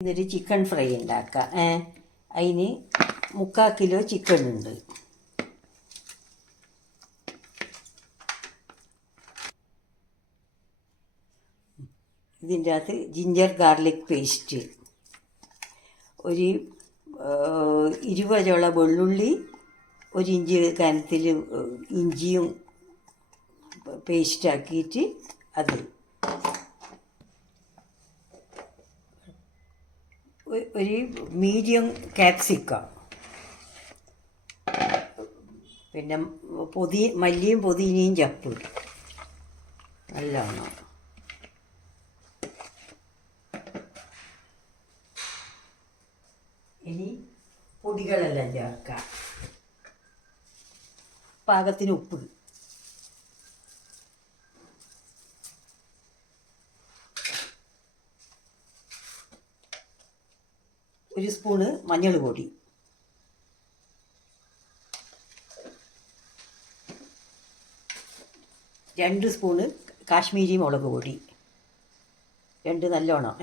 ഇതൊരു chicken fry ഉണ്ടാക്കാം. അതിന് 3/4 കിലോ ചിക്കൻ ഉണ്ട്. ഇതിൻ്റെ അകത്ത് ജിഞ്ചർ ഗാർലിക് പേസ്റ്റ്, ഒരു 20 വെള്ളുള്ളി, 1 ഇഞ്ച് കനത്തിൽ ഇഞ്ചിയും പേസ്റ്റാക്കിയിട്ട് അത്, ഒരു മീഡിയം ക്യാപ്സിക്കം, പിന്നെ മല്ലിയും പുതിനയും ചപ്പ് നല്ലോണം. ഇനി പൊടികളെല്ലാം ചേർക്കാം. പാകത്തിന് ഉപ്പ്, ഒരു സ്പൂണ് മഞ്ഞൾ പൊടി, രണ്ട് സ്പൂണ് കാശ്മീരി മുളക് പൊടി, 2 നല്ലോണം.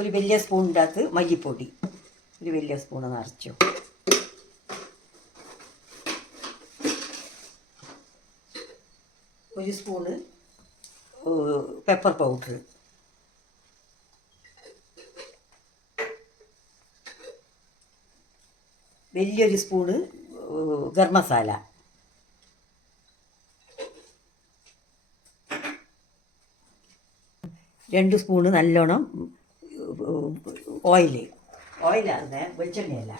ഒരു വലിയ സ്പൂണിൻ്റെ അകത്ത് മല്ലിപ്പൊടി, ഒരു വലിയ സ്പൂണ് നിറച്ചു. ഒരു സ്പൂണ് പെപ്പർ പൗഡർ, വലിയൊരു സ്പൂണ് ഗരം മസാല, രണ്ട് സ്പൂണ് നല്ലോണം ഓയിലാണ്, വെളിച്ചെണ്ണയല്ല.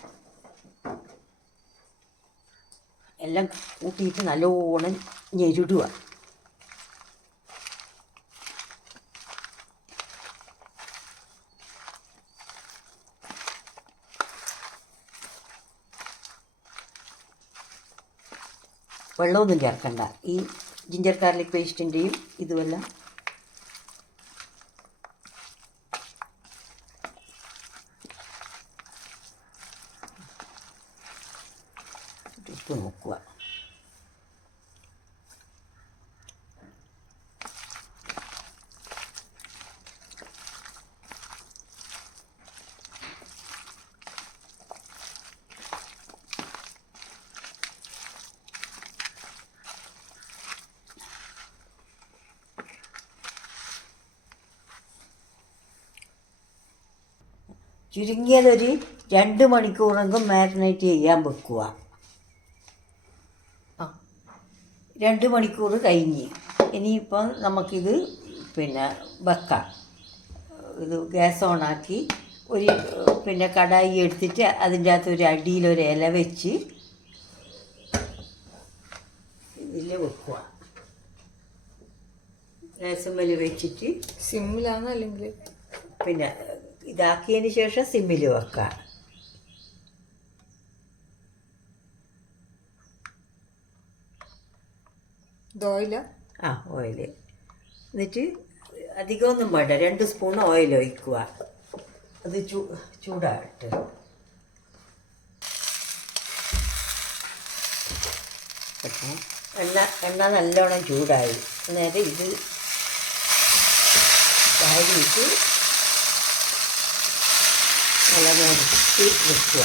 എല്ലാം കൂട്ടിയിട്ട് നല്ലോണം ഞെരുടുക. വെള്ളമൊന്നും ചേർക്കണ്ട. ഈ ജിഞ്ചർ ഗാർലിക് പേസ്റ്റിൻ്റെയും ഇതുമെല്ലാം ഉപ്പ് നോക്കുക. ചുരുങ്ങിയതൊരു 2 മണിക്കൂറെങ്കിലും മാരിനേറ്റ് ചെയ്യാൻ വെക്കുക. 2 മണിക്കൂർ കഴിഞ്ഞ് ഇനിയിപ്പം നമുക്കിത് വെക്കാം. ഇത് ഗ്യാസ് ഓണാക്കി ഒരു കടായി എടുത്തിട്ട് അതിൻ്റെ അകത്ത് ഒരു അടിയിലൊരു ഇല വെച്ച് ഇതിൽ വെക്കുക. ഗ്യാസുമ്മൽ വെച്ചിട്ട് സിമ്മിലാണ്, അല്ലെങ്കിൽ ഇതാക്കിയതിന് ശേഷം സിമ്മിൽ വെക്കുക. ഓയില ഓയിൽ എന്നിട്ട് അധികമൊന്നും വേണ്ട, 2 സ്പൂൺ ഓയിൽ ഒഴിക്കുക. അത് ചൂടാകട്ടെ. എണ്ണ നല്ലോണം ചൂടായി. അന്നേരം ഇത് വാരിയിട്ട് നല്ല നിർത്തി വെക്കുക.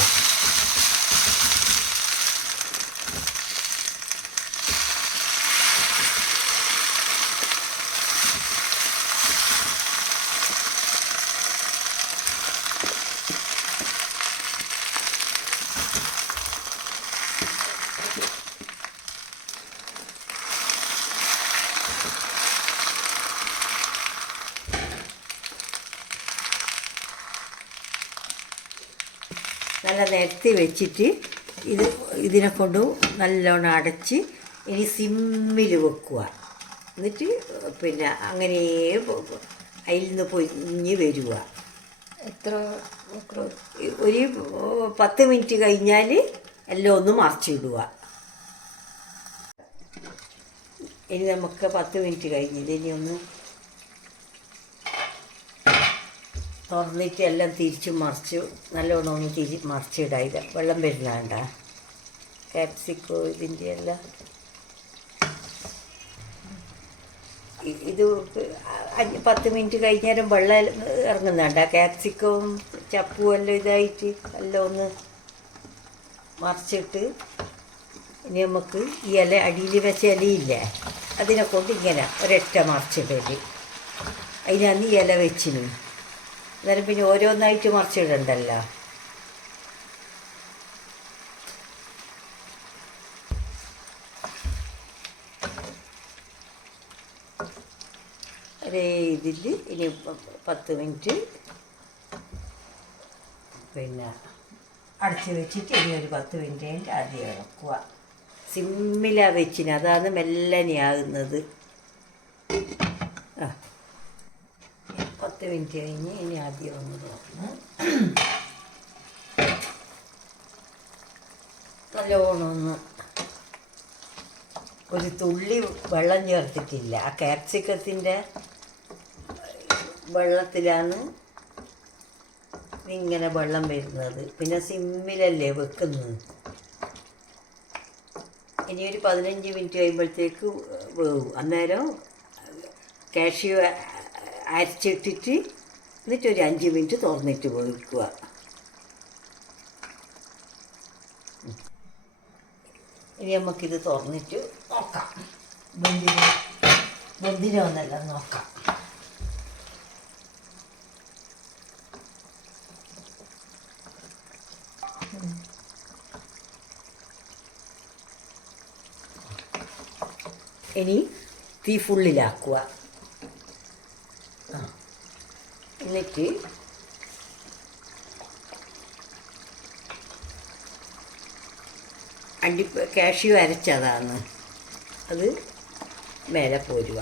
നല്ല നിരത്തി വെച്ചിട്ട് ഇതിനെ കൊണ്ട് നല്ലോണം അടച്ച് ഇനി സിമ്മിൽ വെക്കുക. എന്നിട്ട് അങ്ങനെ അതിൽ നിന്ന് പൊരിഞ്ഞ് വരിക. ഒരു 10 മിനിറ്റ് കഴിഞ്ഞാൽ എല്ലാം ഒന്ന് മറിച്ചിടുക. ഇനി നമുക്ക് 10 മിനിറ്റ് കഴിഞ്ഞില്ല, ഇനി ഒന്ന് തുറന്നിട്ട് എല്ലാം തിരിച്ചു മറിച്ച് നല്ലോണം ഒന്ന് മറിച്ചിടാം. വെള്ളം വരുന്നണ്ട ക്യാപ്സിക്കോ ഇതിൻ്റെ എല്ലാം ഇത് 10 മിനിറ്റ് കഴിഞ്ഞേരം വെള്ളം ഇറങ്ങുന്നുണ്ട്. ക്യാപ്സിക്കവും ചപ്പും എല്ലാം ഇതായിട്ട് എല്ലാം ഒന്ന് മറിച്ചിട്ട് ഇനി നമുക്ക് ഈ ഇല അടിയിൽ വെച്ച ഇലയില്ലേ അതിനെ കൊണ്ട് ഇങ്ങനെ ഒരൊറ്റ മറിച്ചിടല്. അതിനാണ് ഈ ഇല വെച്ചിന്. അന്നേരം പിന്നെ ഓരോന്നായിട്ട് മറിച്ചിടണ്ടല്ലോ. ഒരേ ഇതിൽ ഇനി 10 മിനിറ്റ് പിന്നെ അടച്ച് വെച്ചിട്ട് ഇനി ഒരു 10 മിനിറ്റ് കഴിഞ്ഞിട്ട് ആദ്യം ഇറക്കുക. സിമ്മിലാണ് വെച്ചിന്, അതാണ് മെല്ലനെയാകുന്നത്. 10 മിനിറ്റ് കഴിഞ്ഞ് ഇനി ആദ്യം ഒന്ന് തുറന്ന് നല്ലോണം ഒന്ന് ഒരു തുള്ളി വെള്ളം ചേർത്തിട്ടില്ല. ആ ക്യാപ്സിക്കത്തിൻ്റെ വെള്ളത്തിലാണ് ഇങ്ങനെ വെള്ളം വരുന്നത്. പിന്നെ സിമ്മിലല്ലേ വെക്കുന്നത്. ഇനി ഒരു 15 മിനിറ്റ് കഴിയുമ്പോഴത്തേക്ക് വേവും. അന്നേരം കാഷ്യൂ അരച്ചിട്ടിട്ട് എന്നിട്ടൊരു 5 മിനിറ്റ് തുറന്നിട്ട് വേവിക്കുക. ഇനി നമുക്കിത് തുറന്നിട്ട് നോക്കാം. വെന്തിനോ എന്നെല്ലാം നോക്കാം. ഇനി തീ ഫുള്ളിലാക്കുക. എന്നിട്ട് കാഷ്യൂ അരച്ചതാണ് അത് മേലെ പോരുക.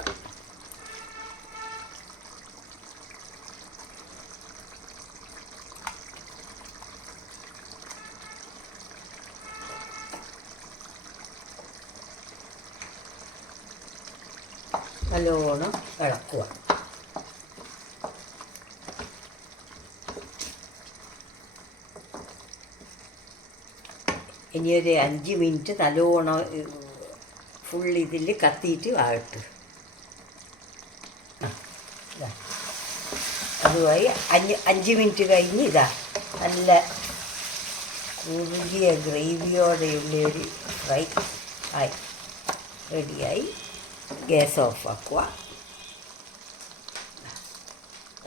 നല്ലോണം ഇളക്കുക. ഇനി ഒരു 5 മിനിറ്റ് നല്ലോണം ഫുൾ ഇതിൽ കത്തിയിട്ട് ആകട്ട്. അതുമായി 5 മിനിറ്റ് കഴിഞ്ഞ് ഇതാ നല്ല കുറുകിയ ഗ്രേവിയോടെയുള്ള ഒരു ഫ്രൈ ആയി റെഡിയായി. ഗ്യാസ് ഓഫ് ആക്കുക.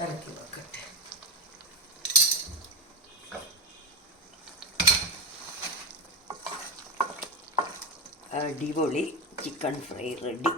ഇറക്കി വെക്കട്ടെ. അടിപൊളി ചിക്കൻ ഫ്രൈ റെഡി.